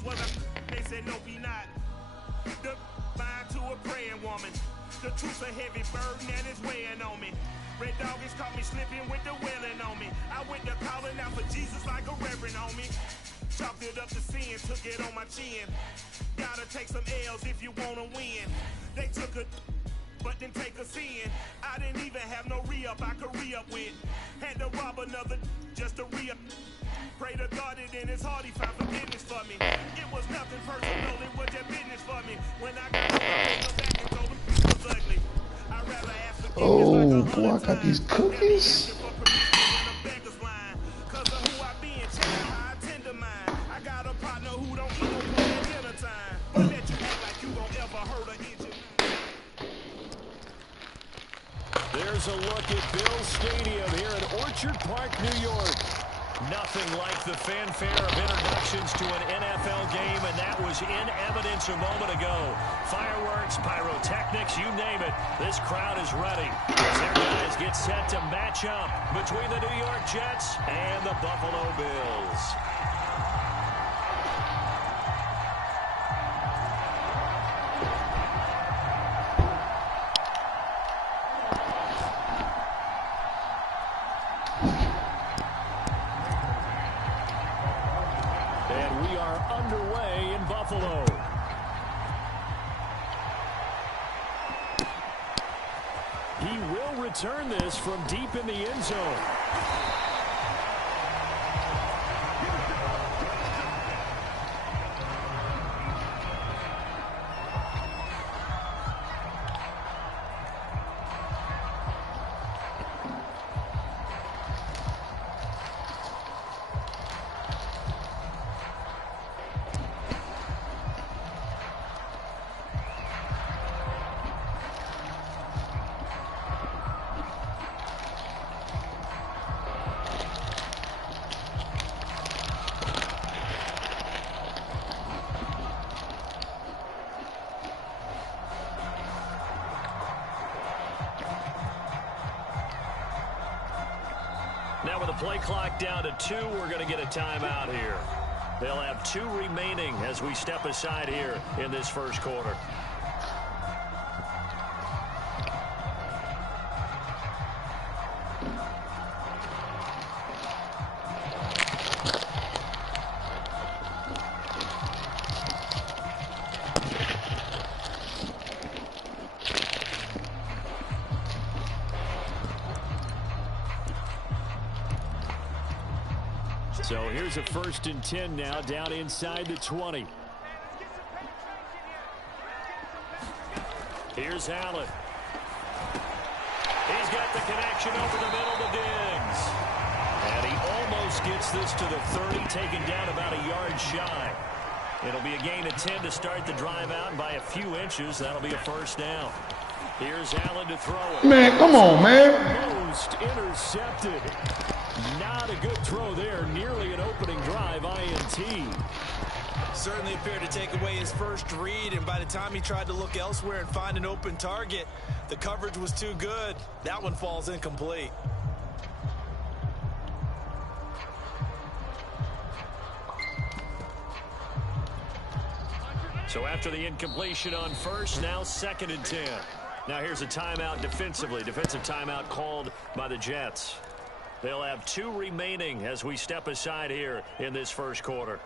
Jesus was a they said no be not. The mind to a praying woman. The truth's a heavy burden and it's weighing on me. Red doggies caught me slipping with the wailing on me. I went to calling out for Jesus like a reverend on me. Chalked it up to sin, took it on my chin. Gotta take some L's if you wanna win. They took a but didn't take a sin. I didn't even have no re-up I could re-up with. Had to rob another just to re-up. Pray to God that in his heart he found forgiveness for me. It was nothing personal, it was just business for me. When I got back and told him it was ugly. I'd rather ask forgiveness Oh boy, I got these cookies. Cause of who I be and check how I tend to mine. I got a partner who don't eat no food at dinner time. But let you act like you gon' ever hurt an engine. There's a look at Bill's Stadium here in Orchard Park, New York. Nothing like the fanfare of introductions to an NFL game, and that was in evidence a moment ago. Fireworks, pyrotechnics, you name it. This crowd is ready as their guys get set to match up between the New York Jets and the Buffalo Bills. Underway in Buffalo. He will return this from deep in the end zone. Now with the play clock down to 2, we're going to get a timeout here. They'll have 2 remaining as we step aside here in this first quarter. So here's a 1st and 10 now, down inside the 20. Here's Allen. He's got the connection over the middle to Diggs. And he almost gets this to the 30, taken down about a yard shy. It'll be a gain of 10 to start the drive out, and by a few inches, that'll be a first down. Here's Allen to throw it. Man, come on, man. Almost intercepted. Not a good throw there. Nearly an opening drive INT. Certainly appeared to take away his first read, and by the time he tried to look elsewhere and find an open target, the coverage was too good. That one falls incomplete. So after the incompletion on first, now 2nd and 10. Now here's a timeout defensively. Defensive timeout called by the Jets. They'll have 2 remaining as we step aside here in this first quarter.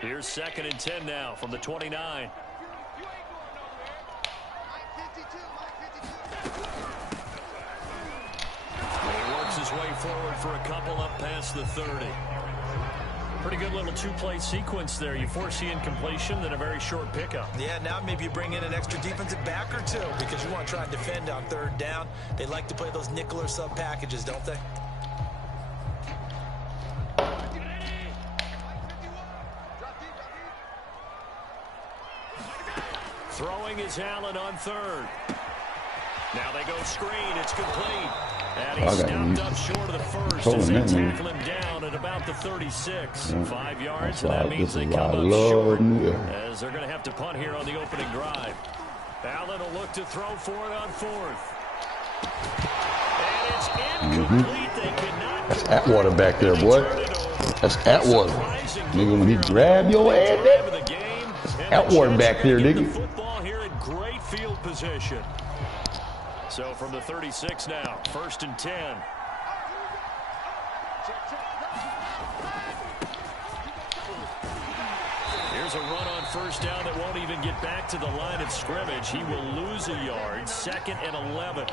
Here's 2nd and 10 now from the 29. He works his way forward for a couple up past the 30. Pretty good little 2-play sequence there. You force the incompletion, then a very short pickup. Yeah, now maybe you bring in an extra defensive back or 2 because you want to try and defend on 3rd down. They like to play those nickel or sub packages, don't they? Throwing is Allen on 3rd. Now they go screen. It's complete. And he stopped up short of the first as they tackle him down at about the 36. 5 yards, and that means they come up short as they're going to have to punt here on the opening drive. Allen will look to throw for it on fourth. And it's incomplete. They cannot. That's Atwater back there, boy. That's Atwater. Nigga, when he grab your ass, that's Atwater back there, nigga. Football here in great field position. So from the 36 now, 1st and 10. Here's a run on 1st down that won't even get back to the line of scrimmage. He will lose a yard. 2nd and 11.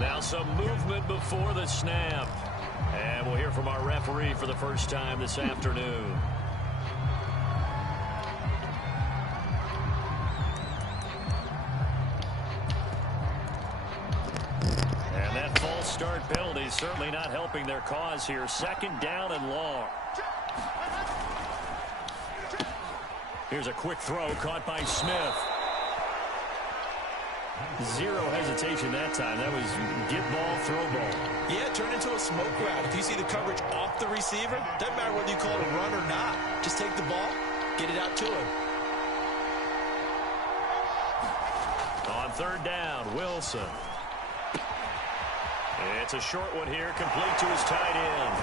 Now some movement before the snap. And we'll hear from our referee for the first time this afternoon. And that false start penalty is certainly not helping their cause here. 2nd down and long. Here's a quick throw caught by Smith. Zero hesitation that time. That was get ball, throw ball. Yeah, turn into a smoke route. If you see the coverage off the receiver, doesn't matter whether you call it a run or not. Just take the ball, get it out to him. On 3rd down, Wilson. It's a short one here, complete to his tight end.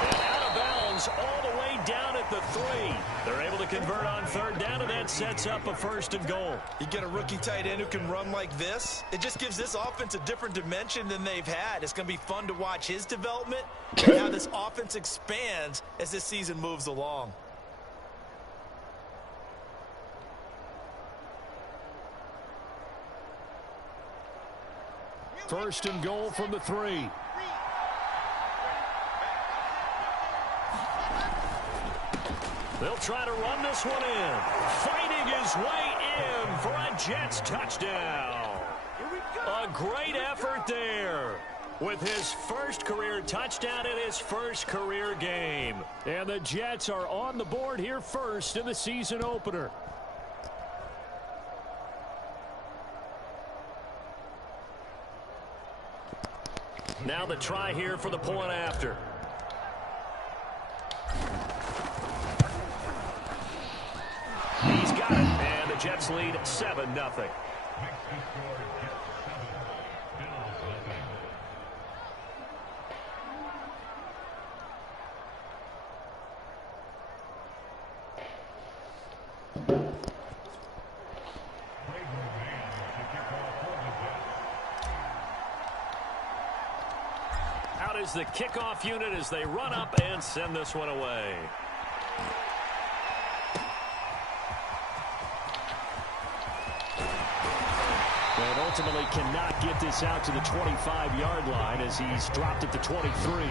And out of bounds all the way down at the 3. They're able to convert on 3rd down, and that sets up a 1st and goal. You get a rookie tight end who can run like this. It just gives this offense a different dimension than they've had. It's going to be fun to watch his development and how this offense expands as this season moves along. First and goal from the 3. They'll try to run this one in. Fighting his way in for a Jets touchdown. A great effort there with his first career touchdown in his first career game. And the Jets are on the board here first in the season opener. Now the try here for the point after. He's got it, and the Jets lead 7-0. Out is the kickoff unit as they run up and send this one away. And ultimately cannot get this out to the 25-yard line as he's dropped at the 23.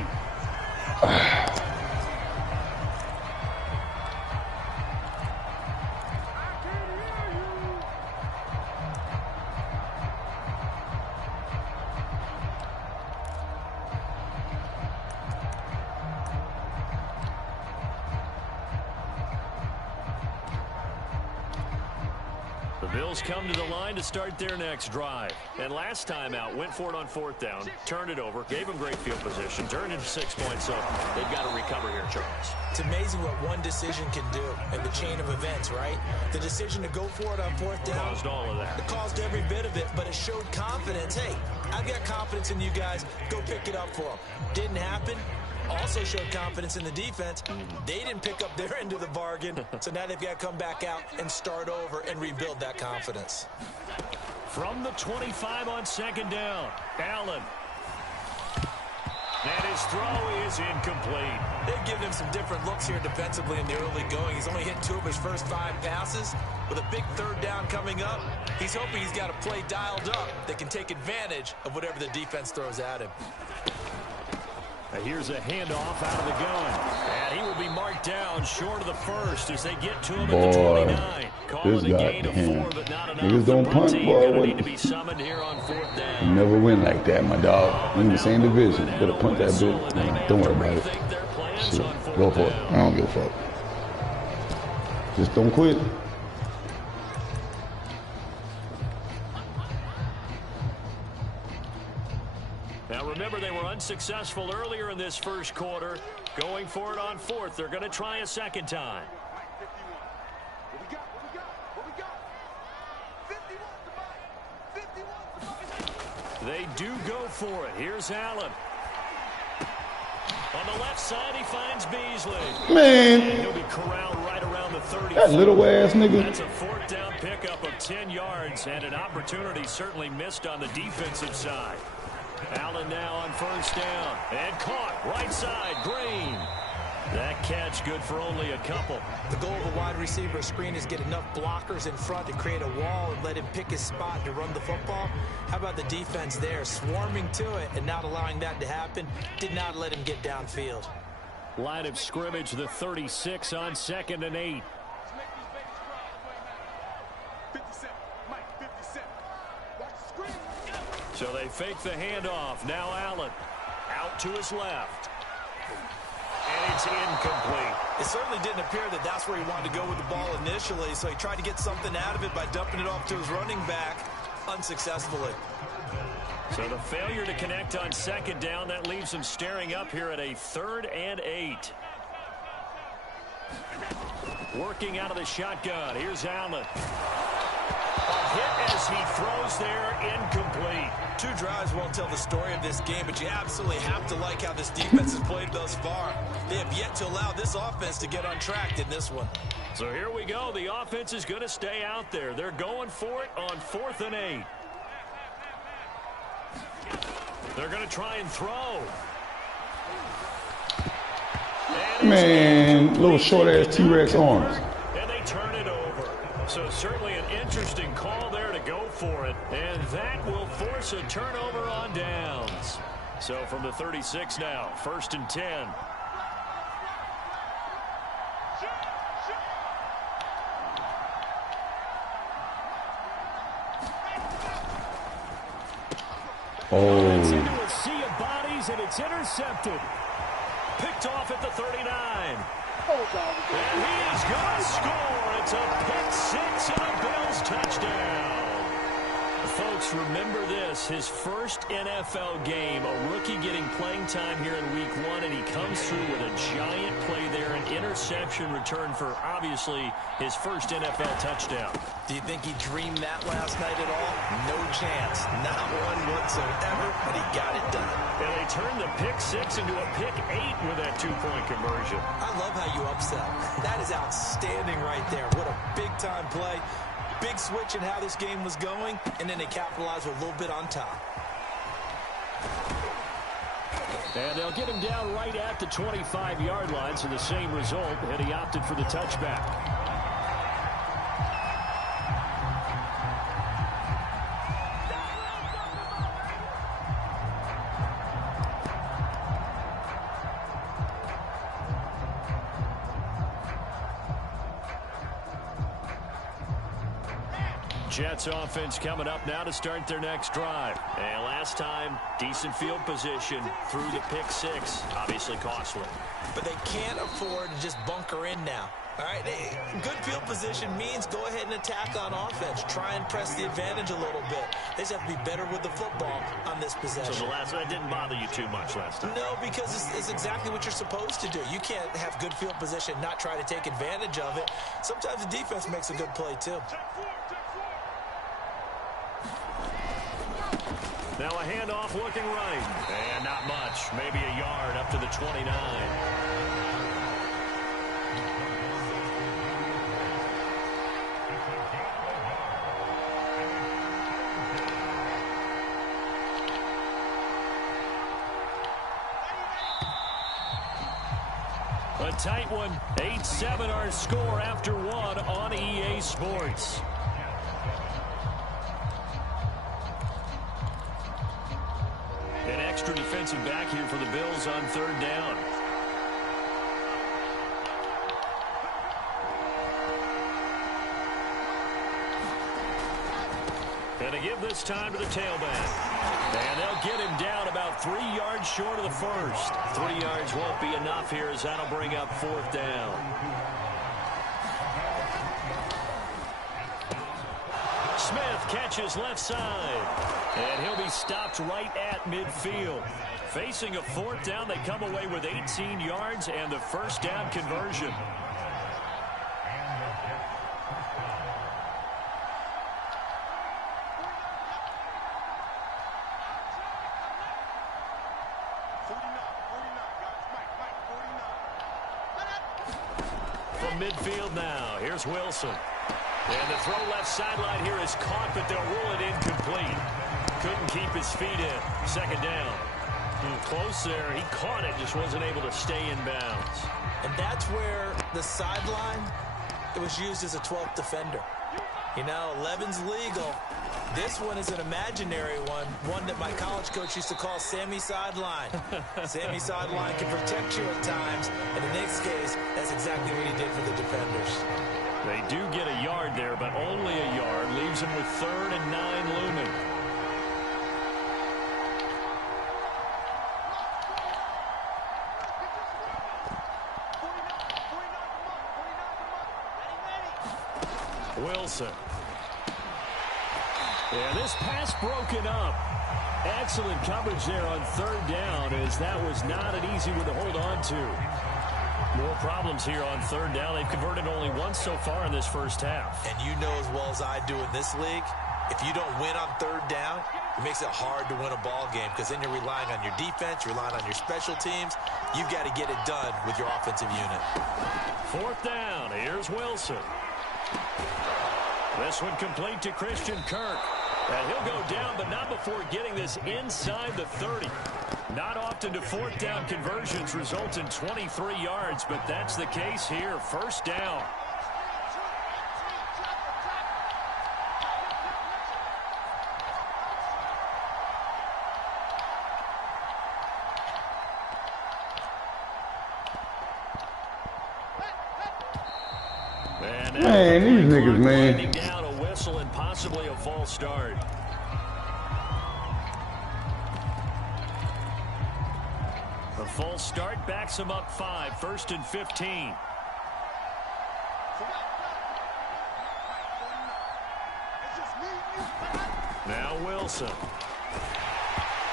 The Bills come to the line to start their next drive. And last time out, went for it on 4th down, turned it over, gave them great field position, turned into 6 points, so they've got to recover here, Charles. It's amazing what one decision can do in the chain of events, right? The decision to go for it on 4th down. Caused all of that. It caused every bit of it, but it showed confidence. Hey, I've got confidence in you guys. Go pick it up for them. Didn't happen. Also showed confidence in the defense. They didn't pick up their end of the bargain, so now they've got to come back out and start over and rebuild that confidence. From the 25 on 2nd down, Allen. And his throw is incomplete. They've given him some different looks here defensively in the early going. He's only hit 2 of his first 5 passes. With a big 3rd down coming up, he's hoping he's got a play dialed up that can take advantage of whatever the defense throws at him. Here's a handoff out of the gun. And he will be marked marked down short of the first as they get to him at the 29. This guy, niggas don't punt, boy. Need to be summoned here on 4th down. You never win like that, my dog. We in the same division. Better punt that bitch. Don't worry about it. Shit. Go for it. I don't give a fuck. Just don't quit. Now remember, they were unsuccessful earlier in this first quarter. Going for it on 4th. They're going to try a second time. They do go for it. Here's Allen. On the left side, he finds Beasley. Man. And he'll be corralled right around the 30. That little ass nigga. That's a 4th down pickup of 10 yards and an opportunity certainly missed on the defensive side. Allen now on 1st down. And caught right side. Green. That catch good for only a couple. The goal of a wide receiver screen is get enough blockers in front to create a wall and let him pick his spot to run the football. How about the defense there, swarming to it and not allowing that to happen? Did not let him get downfield. Line of scrimmage, the 36 on 2nd and 8. So they fake the handoff. Now Allen out to his left. And it's incomplete. It certainly didn't appear that that's where he wanted to go with the ball initially, so he tried to get something out of it by dumping it off to his running back unsuccessfully. So the failure to connect on 2nd down, that leaves him staring up here at a 3rd and 8. Working out of the shotgun. Here's Allen. A hit as he throws there, incomplete. 2 drives won't tell the story of this game, but you absolutely have to like how this defense has played thus far. They have yet to allow this offense to get on track in this one. So here we go. The offense is going to stay out there. They're going for it on 4th and 8. They're going to try and throw. And Man, little short-ass T-Rex arms. And they turn it over. So certainly an interesting call there to go for it. And that will force a turnover on downs. So from the 36 now, 1st and 10. Oh. It's into a sea of bodies, and it's intercepted. Picked off at the 39. And he is going to score. It's a pick 6 and a Bills touchdown. Folks, remember this, his first NFL game, a rookie getting playing time here in week 1, and he comes through with a giant play there, an interception return for, obviously, his first NFL touchdown. Do you think he dreamed that last night at all? No chance. Not one whatsoever, but he got it done. And they turned the pick 6 into a pick 8 with that 2-point conversion. I love how you upsell. That is outstanding right there. What a big-time play. Big switch in how this game was going, and then they capitalized with a little bit on top. And they'll get him down right at the 25-yard line, so the same result, and he opted for the touchback. Jets offense coming up now to start their next drive. And last time, decent field position through the pick 6. Obviously costly. But they can't afford to just bunker in now. All right, good field position means go ahead and attack on offense. Try and press the advantage a little bit. They just have to be better with the football on this possession. So the last one didn't bother you too much last time? No, because it's exactly what you're supposed to do. You can't have good field position, not try to take advantage of it. Sometimes the defense makes a good play, too. Now a handoff looking right. And not much. Maybe a yard up to the 29. A tight one. 8-7 our score after 1 on EA Sports. An extra defensive back here for the Bills on 3rd down. And to give this time to the tailback. And they'll get him down about 3 yards short of the first. 3 yards won't be enough here as that'll bring up 4th down. Smith catches left side. And he'll be stopped right at midfield. Facing a 4th down, they come away with 18 yards and the first down conversion. From midfield now, here's Wilson. And the throw left sideline here is caught, but they'll rule it incomplete. Couldn't keep his feet in. 2nd down. Close there. He caught it, just wasn't able to stay in bounds. And that's where the sideline, it was used as a 12th defender. You know, 11's legal. This one is an imaginary one that my college coach used to call Sammy Sideline. Sammy Sideline can protect you at times, and in this case, that's exactly what he did for the defenders. They do get a yard there, but only a yard. Leaves them with 3rd and 9 looming. Wilson. And this pass broken up. Excellent coverage there on 3rd down, as that was not an easy one to hold on to. More problems here on 3rd down. They've converted only once so far in this first half. And you know as well as I do in this league, if you don't win on 3rd down, it makes it hard to win a ball game because then you're relying on your defense, you're relying on your special teams. You've got to get it done with your offensive unit. 4th down. Here's Wilson. This one complete to Christian Kirk. And he'll go down, but not before getting this inside the 30. Not often do 4th down conversions result in 23 yards, but that's the case here. 1st down. Man, these niggas, man. Down a whistle and possibly a false start. A false start backs him up 5. 1st and 15. Now Wilson.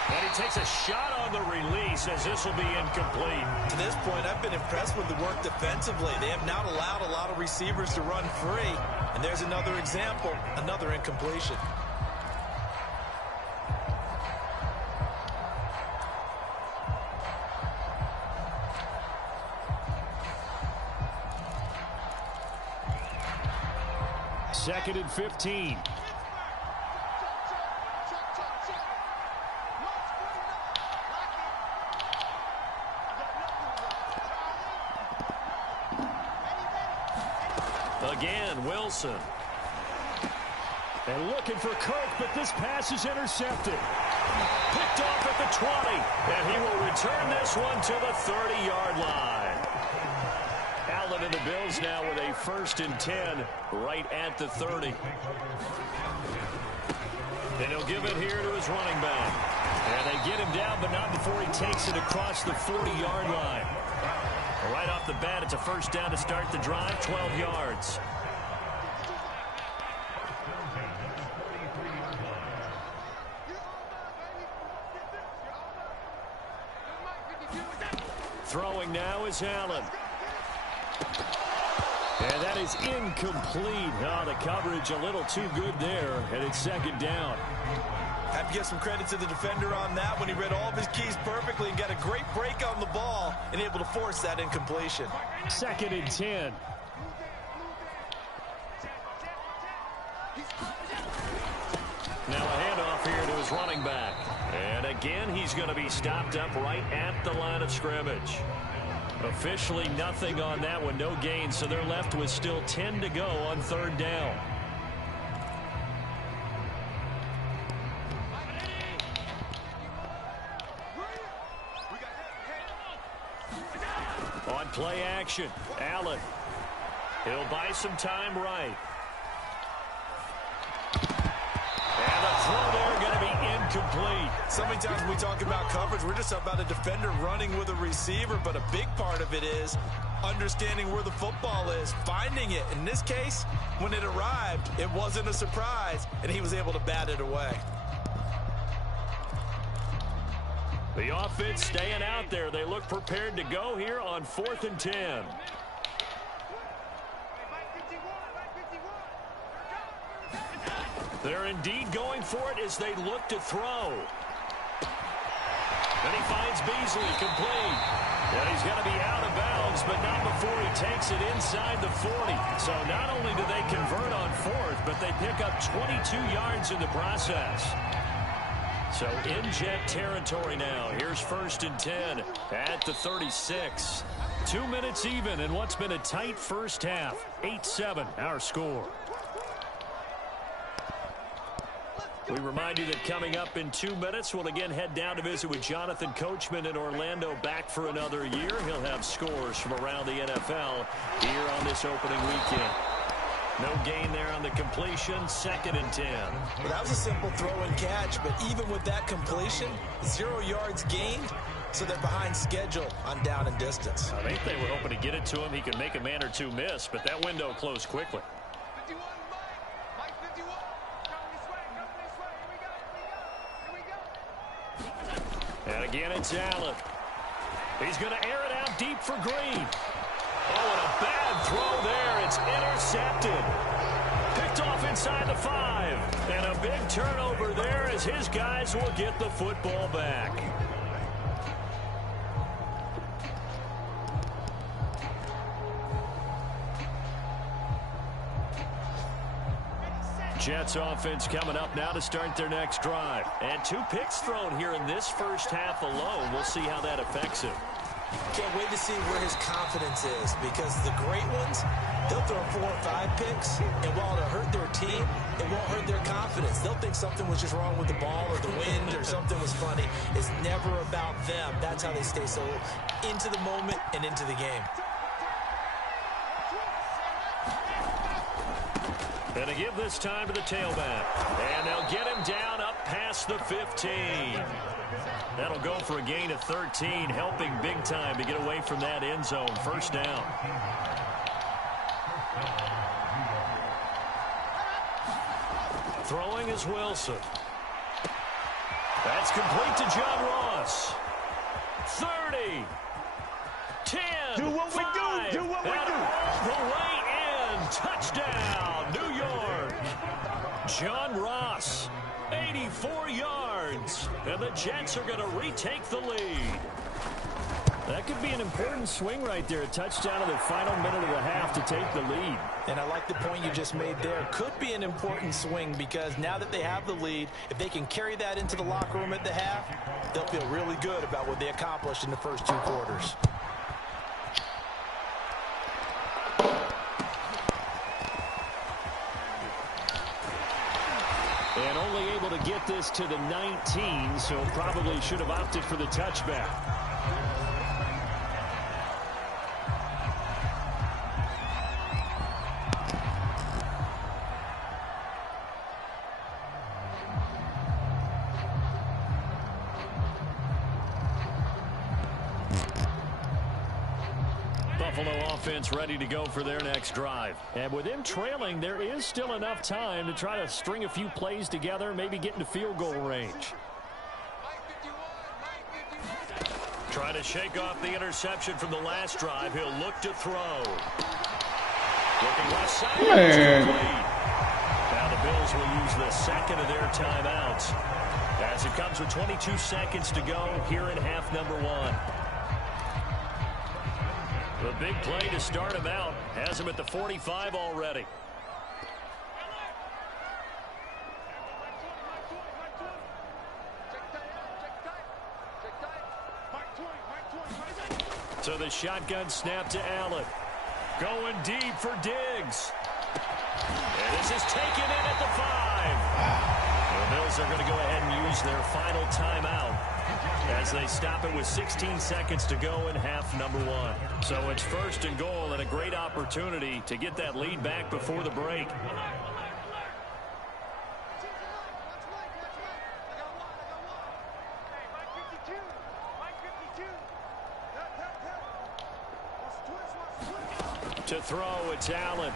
And he takes a shot on the release as this will be incomplete. To this point, I've been impressed with the work defensively. They have not allowed a lot of receivers to run free. And there's another example, another incompletion. Second and 15. Again, Wilson. And looking for Kirk, but this pass is intercepted. Picked off at the 20. And he will return this one to the 30-yard line. Allen and the Bills now with a 1st and 10 right at the 30. And he'll give it here to his running back. And they get him down, but not before he takes it across the 40-yard line. Right off the bat, it's a 1st down to start the drive, 12 yards. Throwing now is Allen. And that is incomplete. Oh, the coverage a little too good there, and it's 2nd down. I have to give some credit to the defender on that when he read all of his keys perfectly and got a great break on the ball and able to force that incompletion. 2nd and 10. Now a handoff here to his running back. And again, he's going to be stopped up right at the line of scrimmage. Officially nothing on that one, no gain, so they're left with still 10 to go on 3rd down. On play action, Allen. He'll buy some time right. And So many times when we talk about coverage, we're just about a defender running with a receiver, but a big part of it is understanding where the football is, finding it. In this case, when it arrived, it wasn't a surprise, and he was able to bat it away. The offense staying out there. They look prepared to go here on 4th and 10. They're indeed going for it as they look to throw. Then he finds Beasley, complete. And he's going to be out of bounds, but not before he takes it inside the 40. So not only do they convert on 4th, but they pick up 22 yards in the process. So in Jet territory now. Here's 1st and 10 at the 36. 2 minutes even in what's been a tight first half. 8-7 our score. We remind you that coming up in 2 minutes, we'll again head down to visit with Jonathan Coachman in Orlando, back for another year. He'll have scores from around the NFL here on this opening weekend. No gain there on the completion, 2nd and 10. Well, that was a simple throw and catch, but even with that completion, 0 yards gained, so they're behind schedule on down and distance. I think they were hoping to get it to him. He could make a man or two miss, but that window closed quickly. And again, it's Allen. He's going to air it out deep for Green. Oh, and a bad throw there. It's intercepted. Picked off inside the 5. And a big turnover there as his guys will get the football back. Jets offense coming up now to start their next drive. And 2 picks thrown here in this first half alone. We'll see how that affects him. Can't wait to see where his confidence is, because the great ones, they'll throw 4 or 5 picks, and while it'll hurt their team, it won't hurt their confidence. They'll think something was just wrong with the ball or the wind or something was funny. It's never about them. That's how they stay so into the moment and into the game. And to give this time to the tailback. And they'll get him down up past the 15. That'll go for a gain of 13, helping big time to get away from that end zone. First down. Throwing is Wilson. That's complete to John Ross. 30. 10. Do what we 5, do. Do what we and do. All the way in. Touchdown, New York. John Ross, 84 yards. And the Jets are going to retake the lead. That could be an important swing right there. A touchdown in the final minute of the half to take the lead. And I like the point you just made there. Could be an important swing, because now that they have the lead, if they can carry that into the locker room at the half, they'll feel really good about what they accomplished in the first 2 quarters. And only able to get this to the 19, so probably should have opted for the touchback. Buffalo offense ready to go for their next drive. And with them trailing, there is still enough time to try to string a few plays together, maybe get into field goal range. Try to shake off the interception from the last drive. He'll look to throw. Looking left side. Now the Bills will use the second of their timeouts as it comes with 22 seconds to go here in half number 1. The big play to start him out has him at the 45 already. So the shotgun snap to Allen. Going deep for Diggs. And this is taken in at the 5. The Bills are going to go ahead and use their final timeout as they stop it with 16 seconds to go in half number 1. So it's 1st and goal, and a great opportunity to get that lead back before the break. To throw, it's Allen.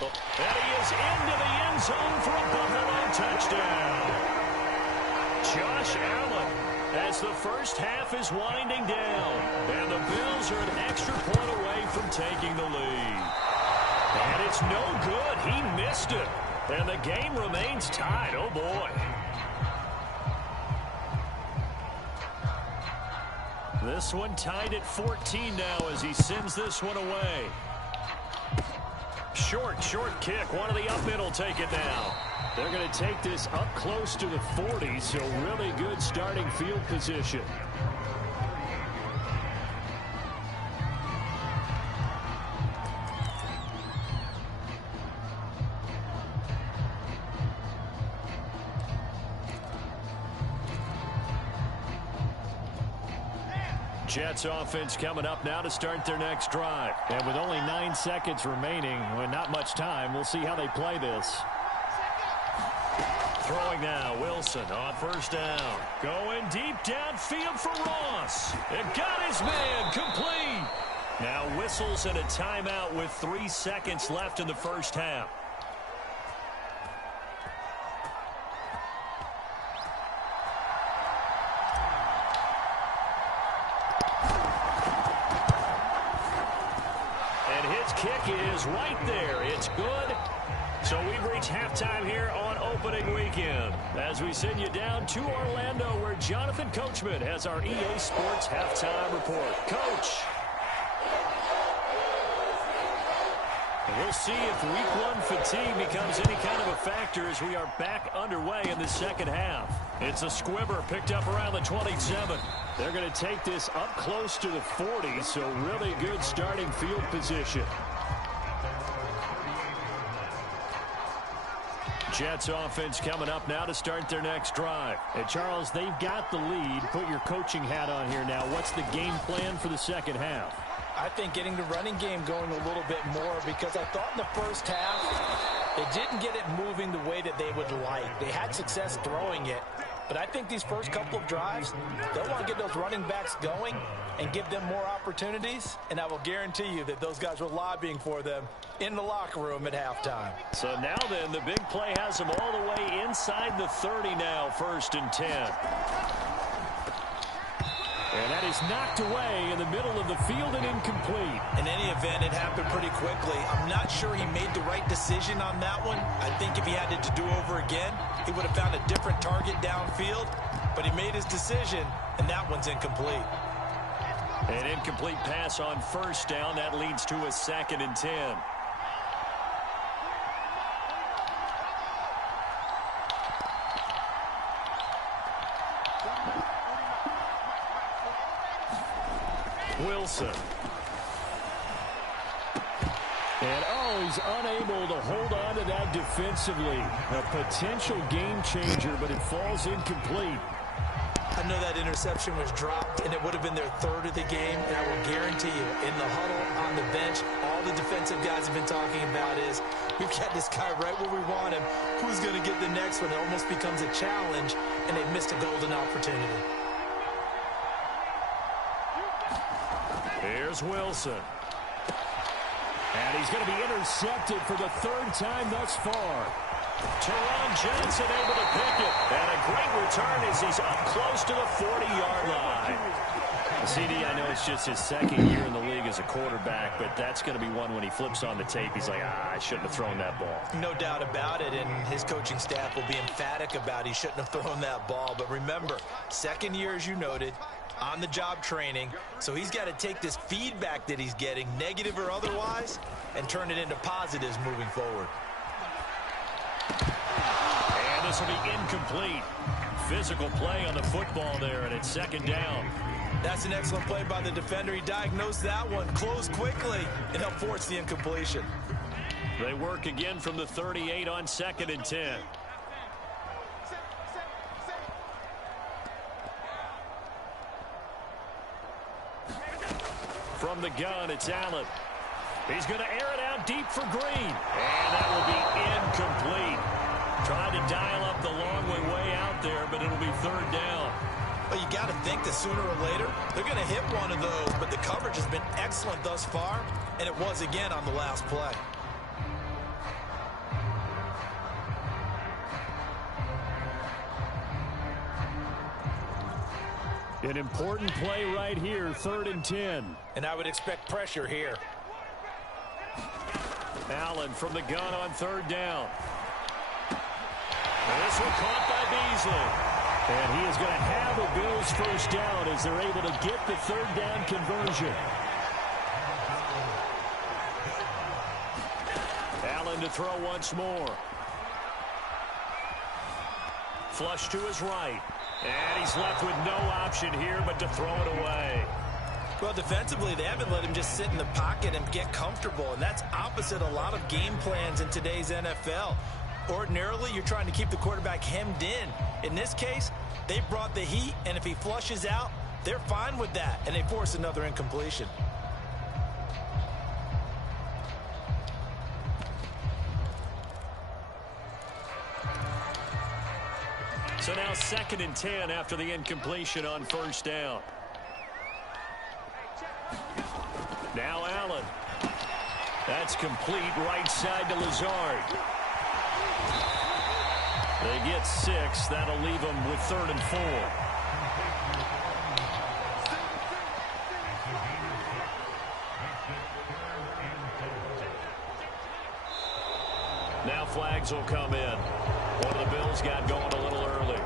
And he is into the end zone for a Buffalo touchdown. Josh Allen, as the first half is winding down, and the Bills are an extra point away from taking the lead. And it's no good. He missed it. And the game remains tied. Oh, boy. This one tied at 14 now as he sends this one away. Short kick. One of the up mid will take it now. They're going to take this up close to the 40, so really good starting field position. Jets offense coming up now to start their next drive. And with only 9 seconds remaining, with not much time, we'll see how they play this. Throwing now, Wilson on first down. Going deep downfield for Ross. It got his man complete. Now whistles and a timeout with 3 seconds left in the first half. Kick is right there. It's good. So we've reached halftime here on opening weekend as we send you down to Orlando where Jonathan Coachman has our EA Sports halftime report. Coach. And we'll see if week 1 fatigue becomes any kind of a factor as we are back underway in the second half. It's a squibber picked up around the 27. They're going to take this up close to the 40, so really good starting field position. Jets offense coming up now to start their next drive. And Charles, they've got the lead. Put your coaching hat on here now. What's the game plan for the second half? I think getting the running game going a little bit more because I thought in the first half they didn't get it moving the way that they would like. They had success throwing it. But I think these first couple of drives, they'll want to get those running backs going and give them more opportunities. And I will guarantee you that those guys were lobbying for them in the locker room at halftime. So now then, the big play has them all the way inside the 30 now, 1st and 10. And that is knocked away in the middle of the field and incomplete. In any event, it happened pretty quickly. I'm not sure he made the right decision on that one. I think if he had it to do over again, he would have found a different target downfield. But he made his decision, and that one's incomplete. An incomplete pass on first down. That leads to a 2nd and 10. Wilson. And he's unable to hold on to that defensively. A potential game changer, but it falls incomplete. I know that interception was dropped, and it would have been their 3rd of the game, and I will guarantee you, in the huddle, on the bench, all the defensive guys have been talking about is, we've got this guy right where we want him. Who's going to get the next one? It almost becomes a challenge, and they've missed a golden opportunity. Here's Wilson. And he's going to be intercepted for the 3rd time thus far. Teron Johnson able to pick it. And a great return as he's up close to the 40-yard line. CD, I know it's just his 2nd year in the league as a quarterback, but that's going to be one when he flips on the tape. He's like, I shouldn't have thrown that ball. No doubt about it, and his coaching staff will be emphatic about he shouldn't have thrown that ball. But remember, 2nd year, as you noted, on-the-job training, so he's got to take this feedback that he's getting, negative or otherwise, and turn it into positives moving forward. And this will be incomplete. Physical play on the football there, and it's 2nd down. That's an excellent play by the defender. He diagnosed that one, closed quickly, and helped force the incompletion. They work again from the 38 on 2nd and 10. From the gun, it's Allen. He's going to air it out deep for Green. And that will be incomplete. Trying to dial up the long way out there, but it'll be 3rd down. Well, you got to think that sooner or later, they're going to hit one of those, but the coverage has been excellent thus far, and it was again on the last play. An important play right here, 3rd and 10. And I would expect pressure here. Allen from the gun on 3rd down. This one caught by Beasley. And he is going to have a Bills first down as they're able to get the 3rd down conversion. Allen to throw once more. Flush to his right. And he's left with no option here but to throw it away. Well, defensively, they haven't let him just sit in the pocket and get comfortable, and that's opposite a lot of game plans in today's NFL. Ordinarily, you're trying to keep the quarterback hemmed in. In this case, they brought the heat, and if he flushes out, they're fine with that, and they force another incompletion. So now 2nd and 10 after the incompletion on 1st down. Now Allen. That's complete right side to Lazard. They get 6. That'll leave them with 3rd and 4. Now flags will come in. One of the Bills got going a little early.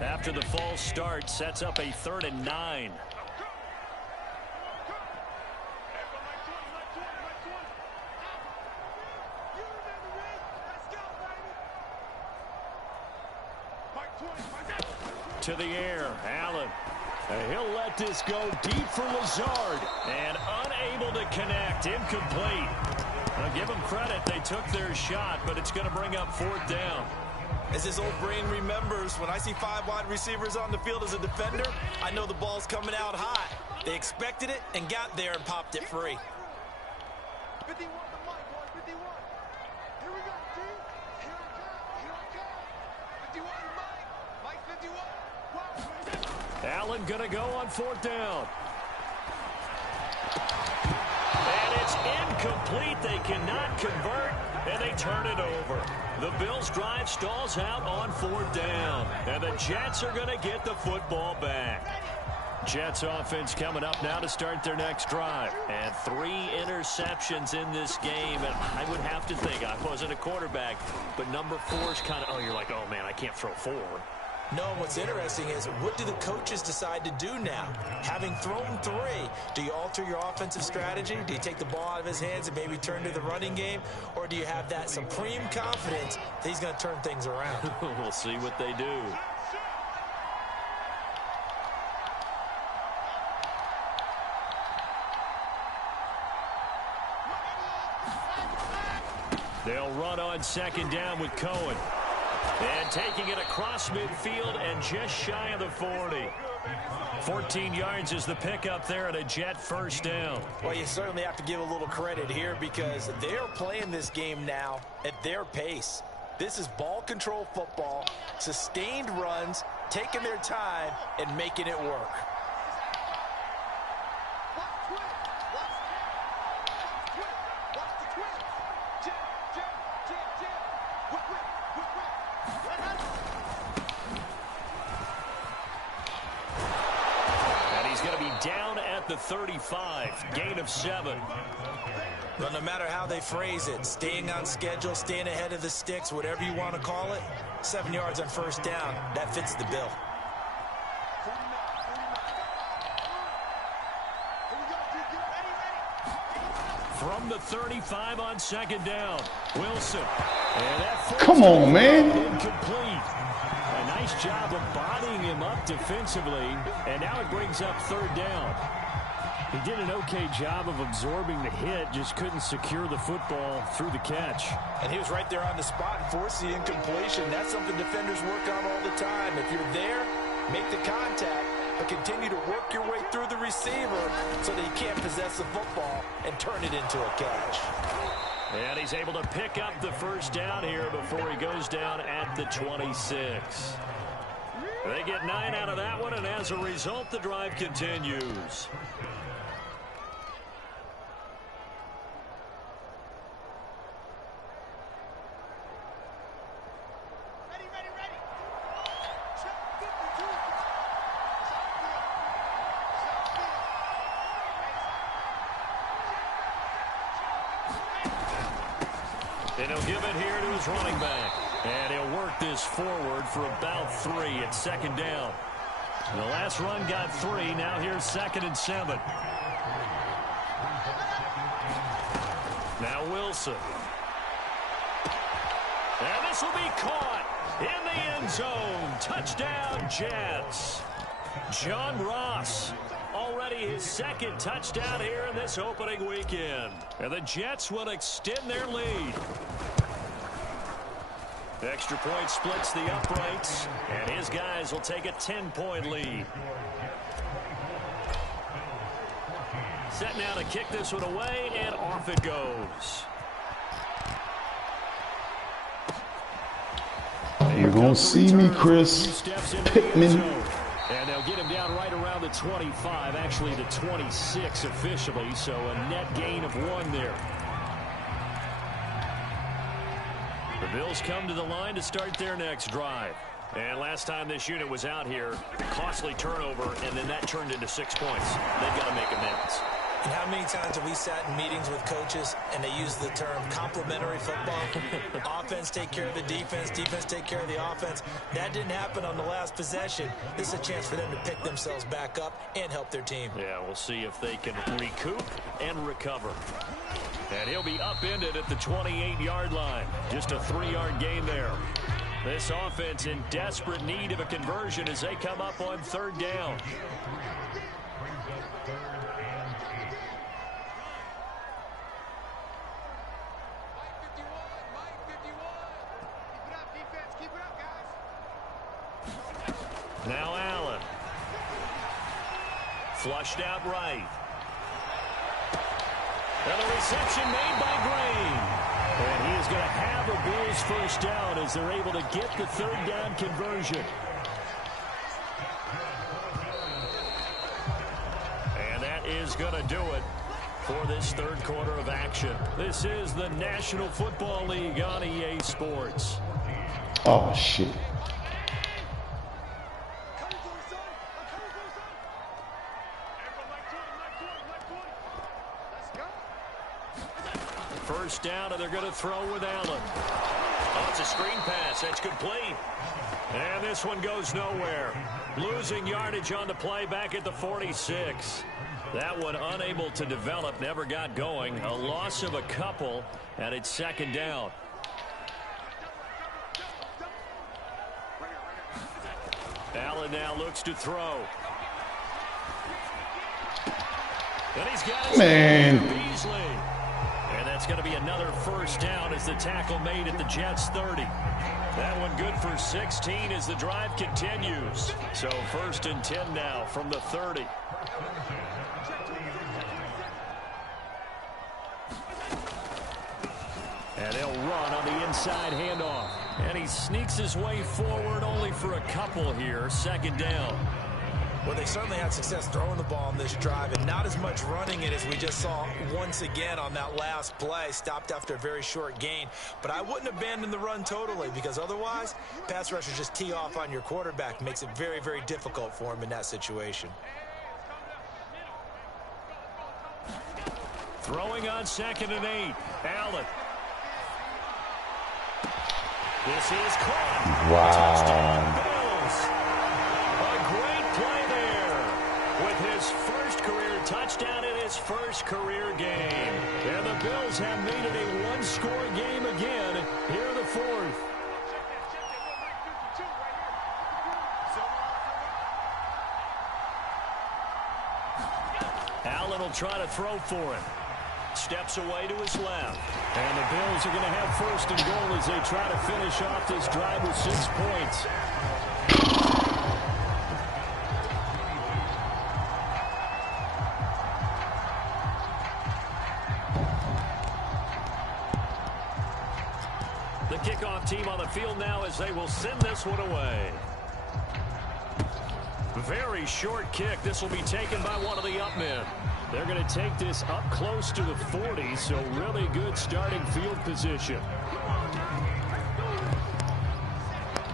After the false start, sets up a 3rd and 9. To the air, Allen. He'll let this go deep for Lazard. And unable to connect, incomplete. I'll give them credit, they took their shot, but it's going to bring up 4th down. As his old brain remembers, when I see 5 wide receivers on the field as a defender, I know the ball's coming out hot. They expected it and got there and popped it free. 51 to Mike, 51. Here we go, D. Here I come. 51 to Mike. Mike 51. Wow. Allen gonna go on 4th down. And it's incomplete. They cannot convert, and they turn it over. The Bills drive stalls out on 4th down. And the Jets are going to get the football back. Jets offense coming up now to start their next drive. And 3 interceptions in this game. And I would have to think, I wasn't a quarterback, but number 4 is kind of, you're like, oh, man, I can't throw 4. No, what's interesting is what do the coaches decide to do now? Having thrown 3, do you alter your offensive strategy? Do you take the ball out of his hands and maybe turn to the running game? Or do you have that supreme confidence that he's going to turn things around? We'll see what they do. They'll run on 2nd down with Cohen. And taking it across midfield and just shy of the 40. 14 yards is the pickup there at a Jet first down. Well, you certainly have to give a little credit here because they're playing this game now at their pace. This is ball control football, sustained runs, taking their time, and making it work. Down at the 35, gain of 7. Well, no matter how they phrase it, staying on schedule, staying ahead of the sticks, whatever you want to call it, 7 yards on 1st down, that fits the bill. From the 35 on 2nd down, Wilson. And that come on, man. Incomplete. A nice job of bodying him up defensively, and now it brings up 3rd down. He did an okay job of absorbing the hit, just couldn't secure the football through the catch. And he was right there on the spot and forced the incompletion. That's something defenders work on all the time. If you're there, make the contact, but continue to work your way through the receiver so that he can't possess the football and turn it into a catch. And he's able to pick up the first down here before he goes down at the 26. They get 9 out of that one, and as a result, the drive continues. And he'll give it here to his running back. And he'll work this forward for about 3 at second down. The last run got 3. Now here's 2nd and 7. Now Wilson. And this will be caught in the end zone. Touchdown, Jets. John Ross. Already his 2nd touchdown here in this opening weekend. And the Jets will extend their lead. Extra point splits the uprights, and his guys will take a 10-point lead. Set now to kick this one away, and off it goes. You're going to see me, Chris Pittman. And they'll get him down right around the 25, actually the 26 officially, so a net gain of 1 there. The Bills come to the line to start their next drive. And last time this unit was out here, costly turnover, and then that turned into 6 points. They've got to make amends. And how many times have we sat in meetings with coaches and they use the term complementary football? Offense take care of the defense, defense take care of the offense. That didn't happen on the last possession. This is a chance for them to pick themselves back up and help their team. Yeah, we'll see if they can recoup and recover. And he'll be upended at the 28-yard line. Just a 3-yard gain there. This offense in desperate need of a conversion as they come up on 3rd down. Now Allen. Flushed out right. And the reception made by Green. And he is going to have a Bills first down as they're able to get the 3rd down conversion. And that is going to do it for this 3rd quarter of action. This is the National Football League on EA Sports. Oh, shit. First down, and they're going to throw with Allen. Oh, it's a screen pass. That's complete. And this one goes nowhere. Losing yardage on the play back at the 46. That one unable to develop, never got going. A loss of a couple, and it's 2nd down. Allen now looks to throw. And he's got his man Beasley. And that's going to be another first down as the tackle made at the Jets 30. That one good for 16 as the drive continues. So 1st and 10 now from the 30. And they'll run on the inside handoff. And he sneaks his way forward only for a couple here. 2nd down. Well, they certainly had success throwing the ball on this drive and not as much running it as we just saw once again on that last play. Stopped after a very short gain. But I wouldn't abandon the run totally because otherwise, pass rushers just tee off on your quarterback. Makes it very, very difficult for him in that situation. Throwing on 2nd and 8. Allen. This is caught. Wow. Touchdown, Bills. A great play there with his first career touchdown in his first career game. And the Bills have made it a one-score game again here in the 4th. Allen will try to throw for him. Steps away to his left. And the Bills are going to have 1st and goal as they try to finish off this drive with 6 points. kickoff team on the field now as they will send this one away. Very short kick. This will be taken by one of the up men. They're going to take this up close to the 40, so really good starting field position.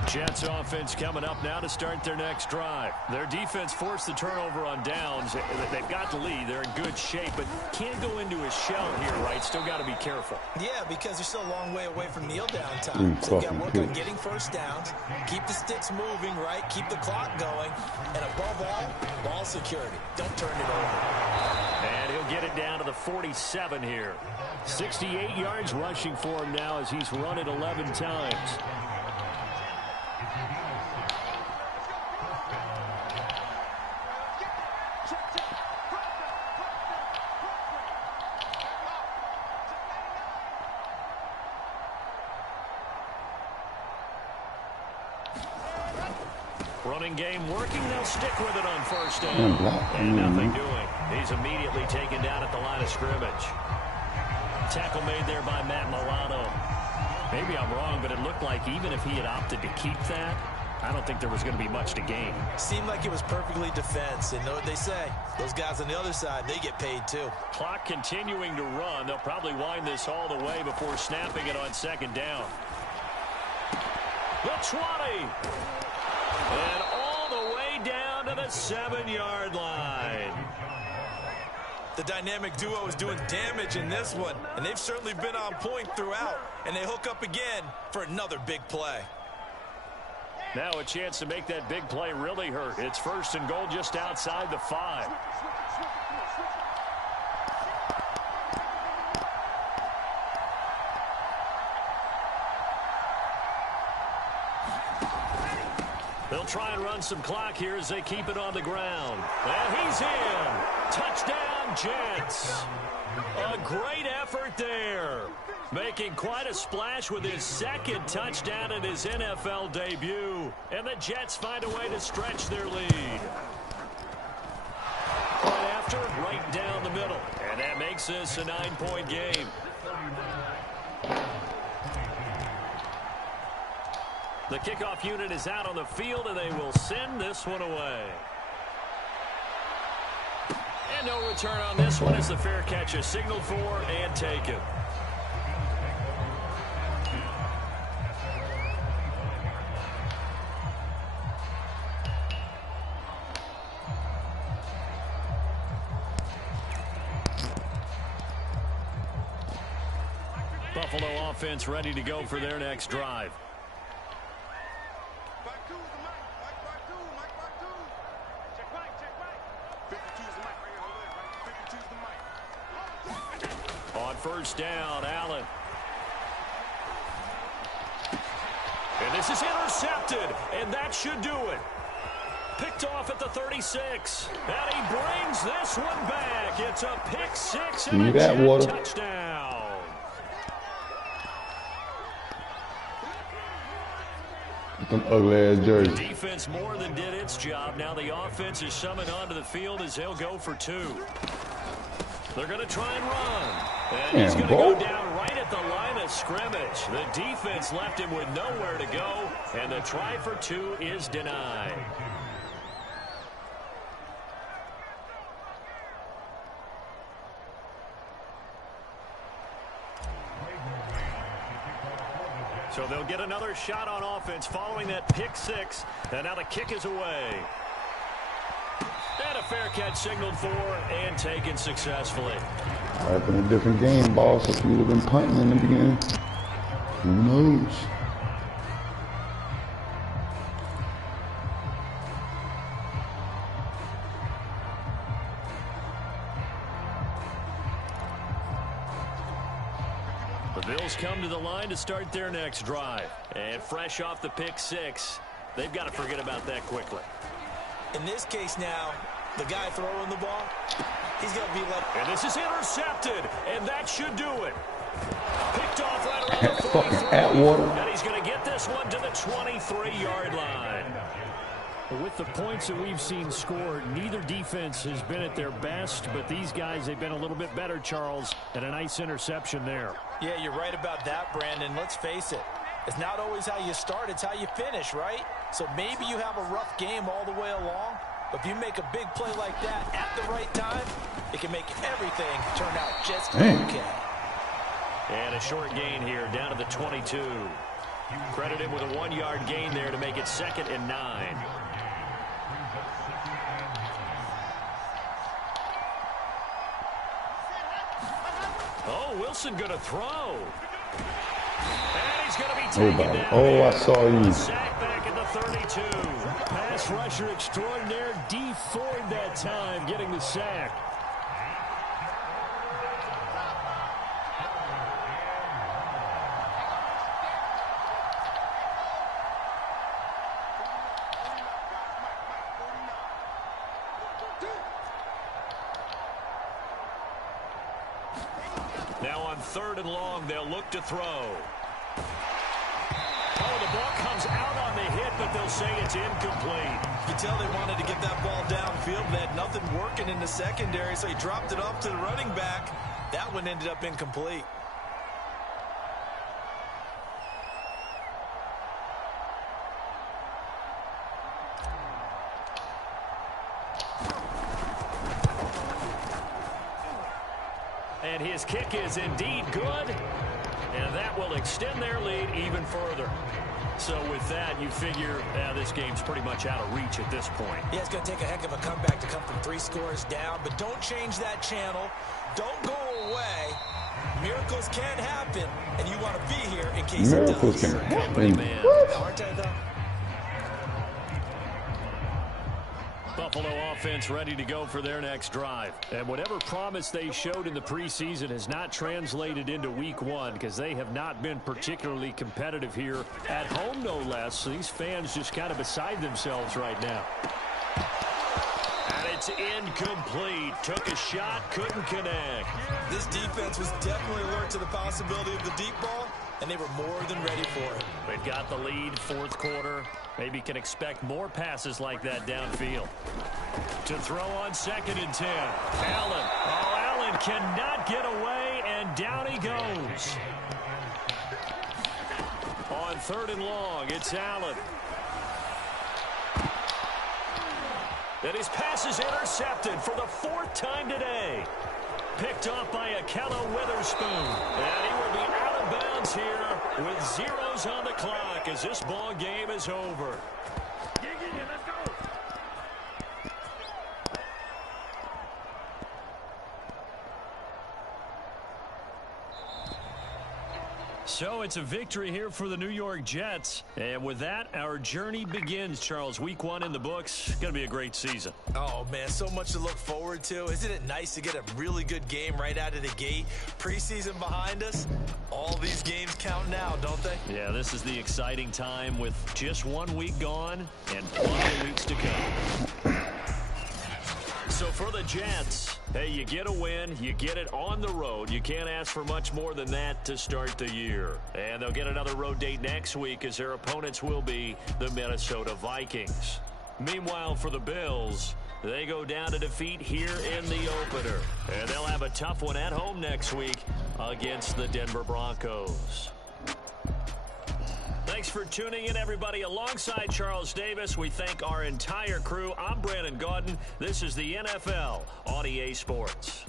Jets offense coming up now to start their next drive. Their defense forced the turnover on downs. They've got the lead. They're in good shape, but can't go into a shell here, right? Still got to be careful. Yeah, because they're still a long way away from kneel down time. So you got to work on getting first downs, keep the sticks moving, right? Keep the clock going, and above all, ball security. Don't turn it over. And he'll get it down to the 47 here. 68 yards rushing for him now as he's run it 11 times. Running game working. They'll stick with it on first down. And nothing doing. He's immediately taken down at the line of scrimmage. Tackle made there by Matt Milano. Maybe I'm wrong, but it looked like even if he had opted to keep that, I don't think there was going to be much to gain. Seemed like it was perfectly defense. And know what they say? Those guys on the other side, they get paid too. Clock continuing to run. They'll probably wind this all the way before snapping it on second down. The 20. And all the way down to the 7-yard line. The dynamic duo is doing damage in this one, and they've certainly been on point throughout, and they hook up again for another big play. Now a chance to make that big play really hurt. It's first and goal just outside the 5. They'll try and run some clock here as they keep it on the ground. And he's in. Touchdown, Jets. A great effort there. Making quite a splash with his second touchdown in his NFL debut. And the Jets find a way to stretch their lead. Right after, right down the middle. And that makes this a 9-point game. The kickoff unit is out on the field, and they will send this one away. And no return on this one as the fair catch is signaled for and taken. Buffalo offense ready to go for their next drive. On first down, Allen. And this is intercepted, and that should do it. Picked off at the 36, and he brings this one back. It's a pick six and a Jet touchdown. Some ugly ass jersey. The defense more than did its job. Now the offense is summoned onto the field as they'll go for 2. They're going to try and run. And he's going to go down right at the line of scrimmage. The defense left him with nowhere to go, and the try for 2 is denied. So they'll get another shot on offense following that pick 6. And now the kick is away. And a fair catch signaled for and taken successfully. Might have been a different game, boss, if you'd have been punting in the beginning. Who knows? The Bills come to the line to start their next drive. And fresh off the pick 6, they've got to forget about that quickly. In this case now, the guy throwing the ball, he's got to be like... And this is intercepted, and that should do it. Picked off right around the 43. And he's going to get this one to the 23-yard line. With the points that we've seen scored, neither defense has been at their best, but these guys, they've been a little bit better, Charles, and a nice interception there. Yeah, you're right about that, Brandon. Let's face it. It's not always how you start, it's how you finish, right? So maybe you have a rough game all the way along, but if you make a big play like that at the right time, it can make everything turn out just okay. And a short gain here, down to the 22. Credit him with a 1-yard gain there to make it 2nd and 9. Oh, Wilson going to throw. And he's going to be taken down. Oh, I saw you. Sack back at the 32. Pass rusher extraordinaire. D Ford that time getting the sack. Now on 3rd and long, they'll look to throw. Oh, the ball comes out on the hit, but they'll say it's incomplete. You can tell they wanted to get that ball downfield. They had nothing working in the secondary, so he dropped it off to the running back. That one ended up incomplete. And his kick is indeed good, and that will extend their lead even further. So with that, you figure this game's pretty much out of reach at this point. Yeah, it's going to take a heck of a comeback to come from 3 scores down, but don't change that channel. Don't go away. Miracles can happen, and you want to be here in case it does. Miracles can happen. What? Aren't they, though? Buffalo offense ready to go for their next drive. And whatever promise they showed in the preseason has not translated into week 1 because they have not been particularly competitive here at home, no less. So these fans just kind of beside themselves right now. And it's incomplete. Took a shot, couldn't connect. This defense was definitely alert to the possibility of the deep ball, and they were more than ready for it. They've got the lead, 4th quarter. Maybe can expect more passes like that downfield. To throw on 2nd and 10. Allen. Oh, Allen cannot get away, and down he goes. On 3rd and long, it's Allen. And his pass is intercepted for the 4th time today. Picked off by Akella Witherspoon. And he will be out of bounds here with zeros on the clock as this ball game is over. Let's go. So it's a victory here for the New York Jets. And with that, our journey begins, Charles. Week 1 in the books. Going to be a great season. Oh, man, so much to look forward to. Isn't it nice to get a really good game right out of the gate? Preseason behind us. All these games count now, don't they? Yeah, this is the exciting time with just 1 week gone and plenty of weeks to come. So for the Jets, hey, you get a win, you get it on the road. You can't ask for much more than that to start the year. And they'll get another road date next week as their opponents will be the Minnesota Vikings. Meanwhile, for the Bills, they go down to defeat here in the opener. And they'll have a tough one at home next week against the Denver Broncos. Thanks for tuning in, everybody. Alongside Charles Davis, we thank our entire crew. I'm Brandon Gaudin. This is the NFL on EA Sports.